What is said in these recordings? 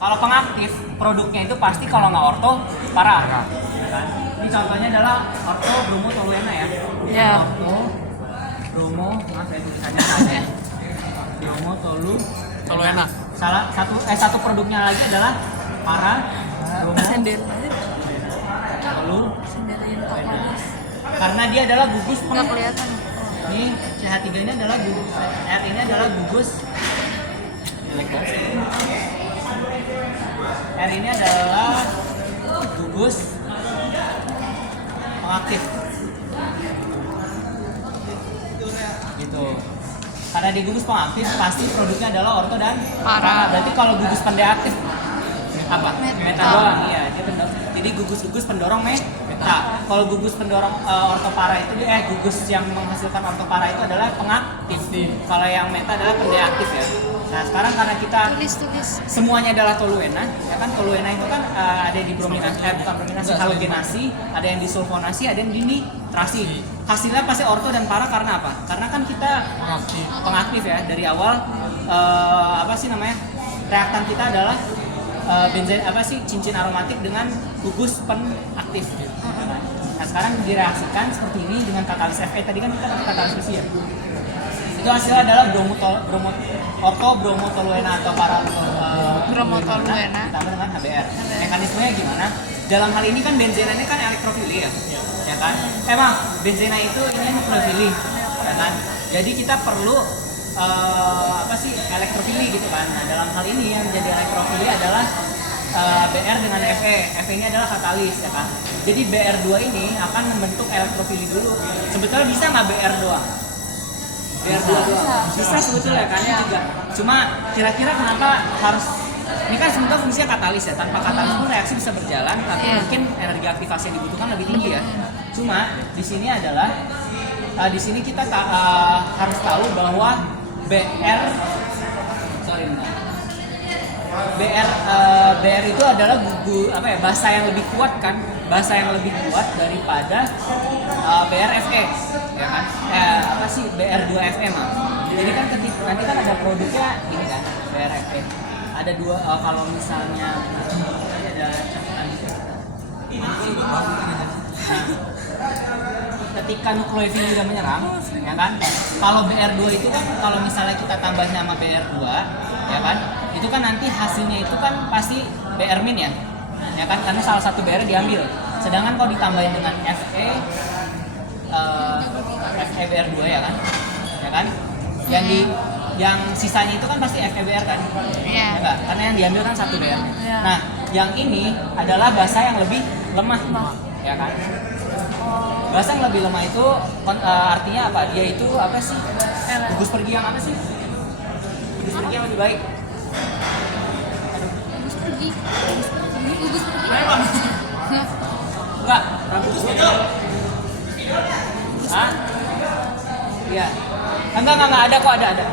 Kalau pengaktif produknya itu pasti kalau nggak orto para. Kan? Ini contohnya adalah orto bromo toluena ya. Ya. Orto bromo, maaf ya tulisannya saja. Bromo toluena. Satu produknya lagi adalah para bromo Sendiri. toluena. Karena dia adalah gugus Nggak kelihatan. Ini CH3 ini adalah gugus, R ini adalah gugus R ini adalah gugus pengaktif gitu. Karena di gugus pengaktif pasti produknya adalah orto dan para. Berarti kalau gugus pendeaktif apa? Meta doang. Iya, dia pendorong. Jadi gugus-gugus pendorong meta. Kalau gugus pendorong orto para itu gugus yang menghasilkan orto para itu adalah pengaktif. Kalau yang meta adalah pendeaktif ya. Nah, sekarang karena kita Tulis. semuanya adalah toluena, ya kan toluena itu kan ada di brominasi, bukan brominasi, halogenasi, ada yang disulfonasi, ada yang dinitrasi. Hasilnya pasti orto dan para karena apa? Karena kan kita pengaktif ya dari awal reaktan kita adalah cincin aromatik dengan gugus penaktif. Nah, sekarang direaksikan seperti ini dengan katalis Fe. Tadi kan kita pakai katalis besi ya. Itu hasilnya adalah orto bromotoluena atau para Bromotoluena ditambah dengan HBr. Mekanismenya gimana? Dalam hal ini kan benzena ini kan elektrofili ya kan? Emang benzena itu ini nuklofili, ya kan? Jadi kita perlu elektrofili gitu kan. Nah, dalam hal ini yang menjadi elektrofili adalah Br dengan Fe. Fe ini adalah katalis ya kan. Jadi Br2 ini akan membentuk elektrofili dulu. Sebetulnya bisa nggak Br doang? Br2 doang. Bisa sebetulnya kan juga. Cuma kira-kira kenapa harus ini kan sebetulnya fungsinya katalis ya. Tanpa katalis pun reaksi bisa berjalan, tapi mungkin energi aktivasi yang dibutuhkan lebih tinggi ya. Cuma di sini adalah di sini kita harus tahu bahwa BR itu adalah bahasa yang lebih kuat kan, bahasa yang lebih kuat daripada BRFE ya kan, BR2FE mah. Jadi kan nanti kan ada produknya ini kan BRFE. Ada dua kalau misalnya ada catatan ketika nukleofil juga menyerang, ya kan? Kalau BR2 itu kan kalau misalnya kita tambahin sama BR2, ya kan? Itu kan nanti hasilnya itu kan pasti BR min ya kan? Karena salah satu BR diambil. Sedangkan kalau ditambahin dengan Fe BR2 ya kan? Yang sisanya itu kan pasti FeBr kan? Iya. Enggak, karena yang diambil kan satu BR. Nah, yang ini adalah basa yang lebih lemah, ya kan? Basa yang lebih lemah itu artinya apa? Dia itu apa sih? Gugus pergi yang apa sih? Gugus pergi yang lebih baik. Gugus pergi. Enggak, gugus itu. Hah? Iya. Enggak ada kok, ada.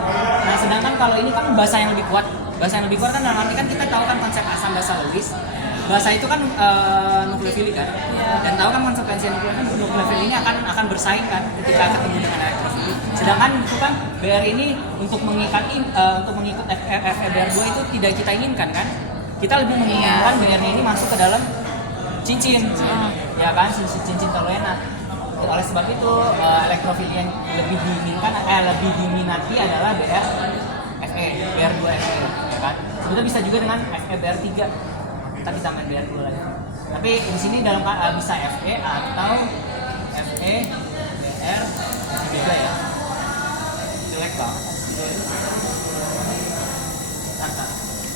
Nah, sedangkan kalau ini kan basa yang lebih kuat. Basa yang lebih kuat kan dalam arti kan kita tahu kan konsep asam basa Lewis. Basa itu kan nukleofili kan, dan tahu kan konsekuensi nukleofili ini akan bersaing kan ketika ketemu dengan elektrofili. Sedangkan itu kan Br ini untuk mengikut FeBr2 itu tidak kita inginkan kan. Kita lebih menginginkan Br ini masuk ke dalam cincin, ya kan, cincin toluena. Oleh sebab itu elektrofili yang lebih diinginkan, lebih diminati adalah BR2FE, ya kan. Sebetulnya bisa juga dengan FeBr3. Kita ditambahin BR2 lagi. Tapi di sini dalam bisa Fe atau Fe BR juga ya. Jelek banget.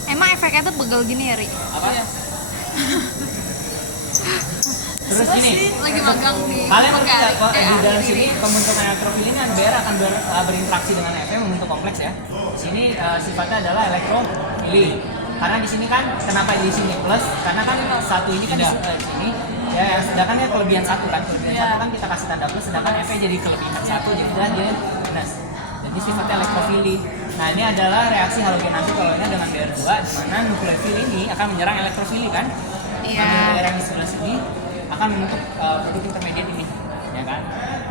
Emang efeknya tuh pegel gini ya, Ri? Apa? Terus gini, Lagi magang di kalian di dalam sini pembentukan elektrofil ini BR akan berinteraksi dengan Fe membentuk kompleks ya. Di sini sifatnya adalah elektrofili. Karena di sini kan kenapa di sini plus? Karena kan satu ini kan di sini ya, sedangkan ya kelebihan satu kan, satu kan kita kasih tanda plus, sedangkan Fe jadi kelebihan satu, jadi dia minus. Jadi sifatnya elektrofili. Nah, ini adalah reaksi halogenasi toluena dengan BR2, di mana nukleofil ini akan menyerang elektrofili kan? BR yang di sebelah sini akan membentuk produk intermediate ini, ya kan?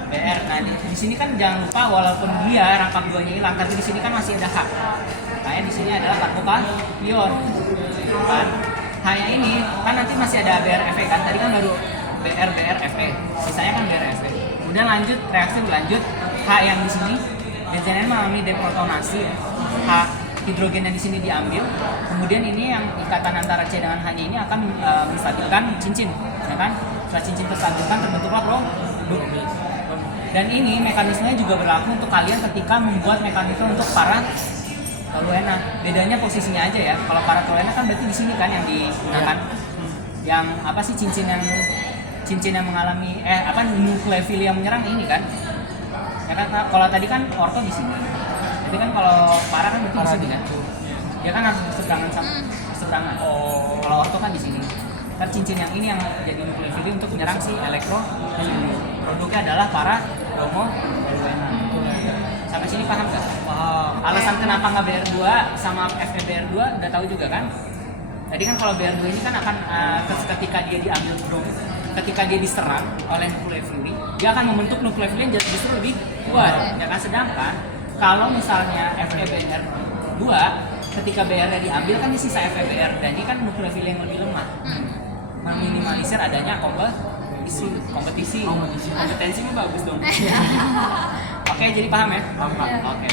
BR. Nah, di sini kan jangan lupa walaupun dia rangkap 2-nya hilang, tapi di sini kan masih ada H. Makanya di sini adalah karbokation. kan. H-nya ini kan nanti masih ada BRFE kan, tadi kan baru BRFE, sisanya kan BRFE. Kemudian lanjut, reaksi berlanjut, H yang di sini benzena mengalami deprotonasi, H hidrogennya di sini diambil, kemudian ini yang ikatan antara C dengan H-nya ini akan menstabilkan cincin, ya kan? Setelah cincin terstabilkan terbentuklah produk. Dan ini mekanismenya juga berlaku untuk kalian ketika membuat mekanisme untuk para toluena. Bedanya posisinya aja ya. Kalau para toluena kan berarti di sini kan yang digunakan. Yang apa sih cincin yang mengalami nukleofili yang menyerang ini kan. Ya kan kalau tadi kan orto di sini. Tapi kan kalau para kan berarti di sini kan. Dia kan harus berseberangan. Kalau orto kan di sini. Kan cincin yang ini yang jadi nukleofili untuk menyerang si elektro. Produknya adalah para toluena. Sampai sini paham nggak? Alasan kenapa nggak BR2 sama FeBR2 udah tahu juga kan? Tadi kan kalau BR2 ini kan akan ketika dia diambil ketika dia diserang oleh nukleofili, dia akan membentuk nukleofili yang justru lebih kuat. Ya kan? Sedangkan kalau misalnya FeBR2 ketika BR-nya diambil kan sisa FeBR dan ini kan nukleofili yang lebih lemah. Meminimalisir adanya kompetisi. Kompetensinya bagus dong. Oke, jadi paham ya? Paham. Oke.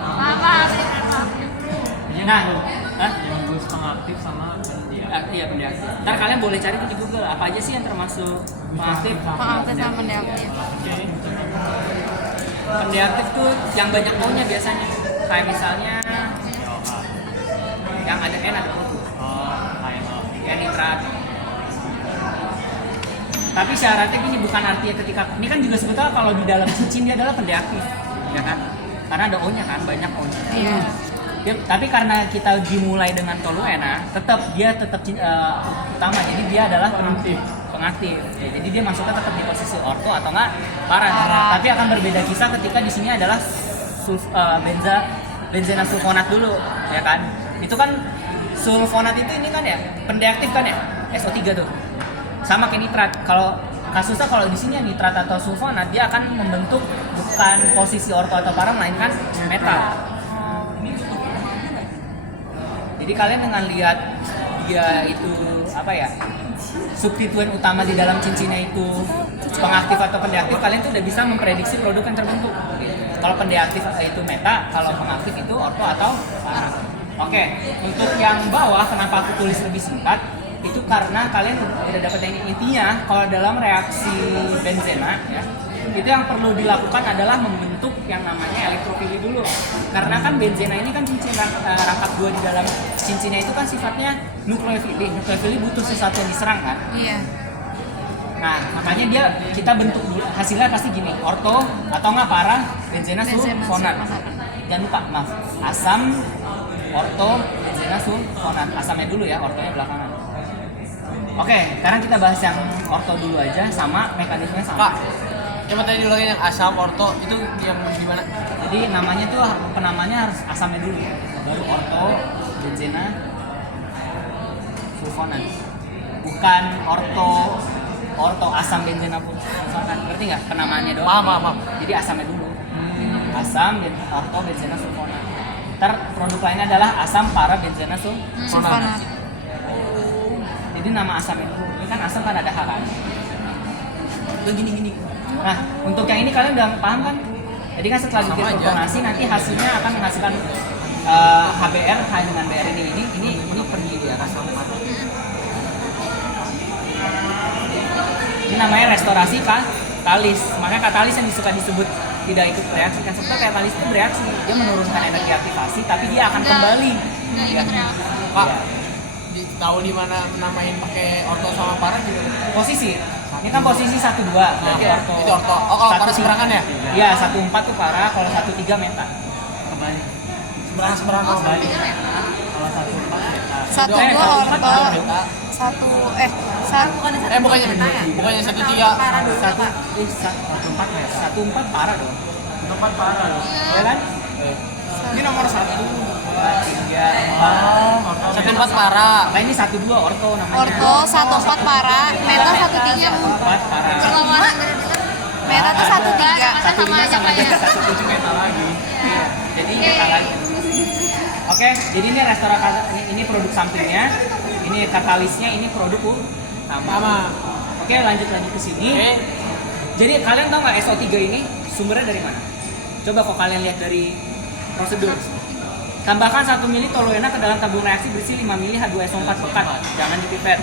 Paham. Nah, yang bus pengaktif sama pendiam. iya pendiaktif. Ntar kalian boleh cari di Google apa aja sih yang termasuk pengaktif. Pengaktif sama pendiaktif. Oke. Pendiaktif tuh yang banyak O-nya biasanya. Kayak misalnya yang ada N ada O. Ya nitrat. Tapi syaratnya gini, bukan artinya ketika ini kan juga sebetulnya kalau di dalam cincin dia adalah pendiaktif, ya kan? Karena ada O-nya kan, banyak O-nya. Iya. Tapi karena kita dimulai dengan toluena, dia tetap utama. Jadi dia adalah pengaktif. Ya, jadi dia masuknya tetap di posisi orto atau enggak para. Tapi akan berbeda kisah ketika di sini adalah benzena sulfonat dulu, ya kan? Itu kan sulfonat itu ini kan ya, pendiaktif kan ya, SO3 tuh. Sama kayak nitrat. Kalau kasusnya kalau di sini nitrat atau sulfonat, dia akan membentuk bukan posisi orto atau para melainkan metal. Jadi kalian dengan lihat dia itu apa ya, substituen utama di dalam cincinnya itu pengaktif atau pendiaktif, kalian tuh udah bisa memprediksi produk yang terbentuk. Kalau pendiaktif itu meta, kalau pengaktif itu orto atau para. Oke, untuk yang bawah kenapa aku tulis lebih singkat? Itu karena kalian udah dapat yang intinya. Kalau dalam reaksi benzena ya, itu yang perlu dilakukan adalah membentuk yang namanya elektrofili dulu. Karena kan benzena ini kan cincin rangkap 2 di dalam cincinnya itu kan sifatnya nukleofili. Nukleofili butuh sesuatu yang diserang kan. Iya. Nah, makanya kita bentuk dulu, hasilnya pasti gini, orto atau nggak para benzena sulfonat. Jangan lupa, maaf, asam orto benzena sulfonat. Asamnya dulu ya, ortonya belakangan. Oke, sekarang kita bahas yang orto dulu aja, sama mekanismenya sama. Kak, coba tadi dulu yang asam orto itu yang gimana? Jadi namanya tuh penamanya harus asamnya dulu, baru orto benzena sulfonat. Bukan orto asam benzena sulfonat. Ngerti nggak penamaannya doang? Paham. Jadi asamnya dulu. Asam orto benzena sulfonat. Ntar produk lainnya adalah asam para benzena sulfonat. Jadi nama asamnya dulu. Ini kan asam kan ada H kan. Udah gini. Nah, untuk yang ini kalian udah paham kan? Jadi kan setelah diprotonasi nanti hasilnya akan menghasilkan HBr, H dengan Br ini pergi di atas tempat. Ini namanya restorasi katalis. Makanya katalis yang disebut tidak ikut bereaksi kan. Sebetulnya katalis itu bereaksi, dia menurunkan energi aktivasi, tapi dia akan kembali. Pak, tahu di mana namain pakai orto sama para gitu? Posisi. Ini kan posisi 1-2, berarti orto. Itu orto. Oh, kalau para seberangan ya? Iya, 1-4 tuh para, kalau 1-3 meta. Kembali. Seberang kembali. Kalau 1-4 meta. 1-2 orto. Bukannya 1-3. 1-4 meta. 1-4 para dong. 1-4 para loh. Ya kan? Ini nomor 1. 3, 1-4 para. Nah ini 1-2 orto namanya. Orto 1-4 para, meta 1-3. 1-4 para. Meta tuh 1-3. Sama aja kayak 1-7 meta lagi. Iya. Jadi meta lagi. Oke, Oke, jadi ini restoran ini produk sampingnya, ini katalisnya, ini produk utama. Oke, lanjut ke sini. Jadi kalian tahu nggak SO3 ini sumbernya dari mana? Coba kok kalian lihat dari prosedur. Tambahkan 1 mili toluena ke dalam tabung reaksi berisi 5 mili H2SO4 pekat. Jangan dipipet.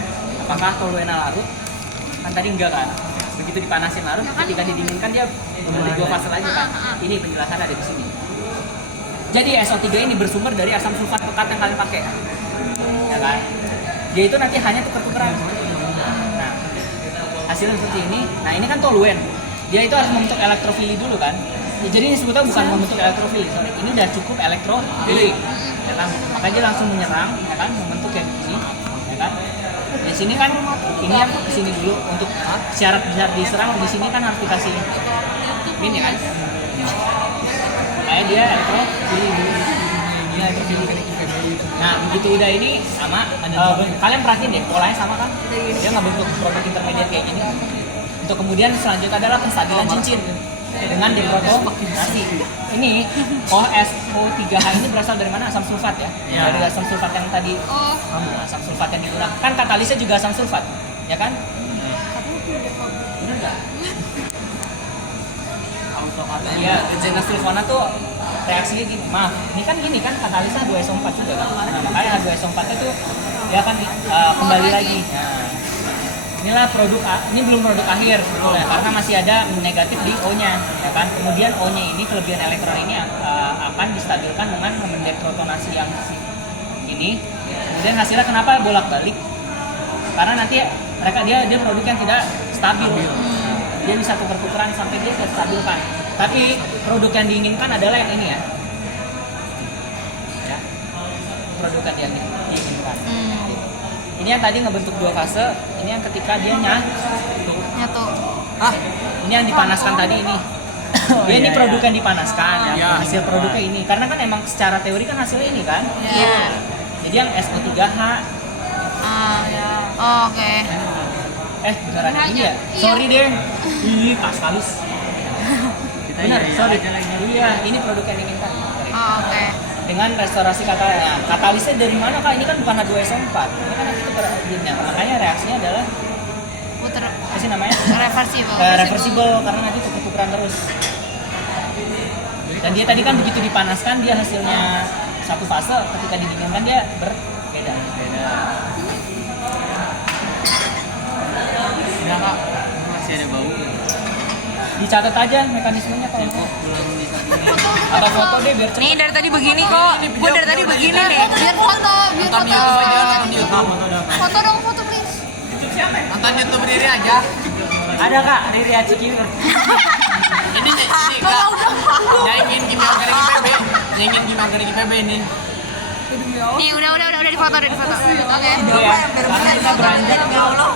Apakah toluena larut? Kan tadi enggak kan? Begitu dipanasin larut, ketika didinginkan dia membentuk 2 fase lagi kan? Ini penjelasannya ada di sini. Jadi SO3 ini bersumber dari asam sulfat pekat yang kalian pakai. Ya kan? Dia itu nanti hanya tuker-tukeran. Nah, hasilnya seperti ini. Nah, ini kan toluen. Dia itu harus membentuk elektrofili dulu kan? Ya, jadi ini sebetulnya bukan membentuk elektrofili, sorry. Ini udah cukup elektrofili. Ya kan? Makanya dia langsung menyerang, ya kan? Membentuk kayak begini, ya kan? Di sini kan ini yang ke sini dulu untuk syarat bisa diserang di sini kan harus dikasih ini kan. Kayak dia elektrofili dulu. Ini elektrofili. Nah, begitu udah ini sama kalian perhatiin deh, polanya sama kan? Dia nggak bentuk produk intermediate kayak gini. Untuk kemudian selanjutnya adalah penstabilan cincin dengan deprotonasi. Ini OSO3H ini berasal dari mana? Asam sulfat ya. Dari asam sulfat yang tadi. Asam sulfat yang digunakan kan katalisnya juga asam sulfat, ya kan? Benar nggak? Iya, benzena sulfona tuh reaksinya gini. Maaf, ini kan katalisnya H2SO4 juga kan. Nah, makanya H2SO4 itu dia akan kembali lagi. Nah, inilah produk ini belum produk akhir sebetulnya karena masih ada negatif di O-nya, ya kan. Kemudian O-nya ini kelebihan elektron ini akan distabilkan dengan mendeprotonasi yang ini. Kemudian hasilnya kenapa bolak-balik? Karena nanti dia produk yang tidak stabil. Dia bisa tuker-tukeran sampai dia terstabilkan. Tapi produk yang diinginkan adalah yang ini ya. Produk yang diinginkan. Ini yang tadi ngebentuk 2 fase, ini yang ketika dia nyatu. Ini yang dipanaskan tadi ini. Dia ini produk yang dipanaskan, hasil produknya ini. Karena kan emang secara teori kan hasilnya ini kan. Jadi yang SO3H. Oke. Beneran ini ya? Sorry deh. Ih, kaskalis. Bener, sorry. Iya, ini produk yang diinginkan. Oke. Dengan restorasi katalisnya dari mana kak? Ini kan bukan H2SO4. Ini kan nanti tukernya. Makanya reaksinya adalah Puter. apa sih namanya? Reversible. Karena nanti tuker-tukeran terus. Dan dia tadi kan begitu dipanaskan dia hasilnya satu fase, ketika didinginkan dia berbeda. Ya kak, masih ada bau. Dicatat aja mekanismenya kalau mau. Atau foto deh biar cepet. Nih dari tadi begini kok. Gue dari tadi begini nih. Biar foto. Nonton YouTube aja, nonton YouTube. Foto dong, foto please. Nonton YouTube berdiri aja. Ada kak, Riri Acikir. Ini kak, nyanyiin Kimi Organik PB. Nyanyiin Kimi Organik PB nih. Nih udah di foto. Oke. Dulu ya, karena kita beranjak ya Allah.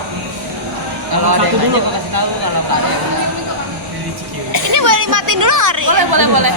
Kalau ada Satu yang dulu. nanya, kasih tahu. Kalau nggak ada yang Ini boleh dimatiin dulu nggak, Ri? Boleh.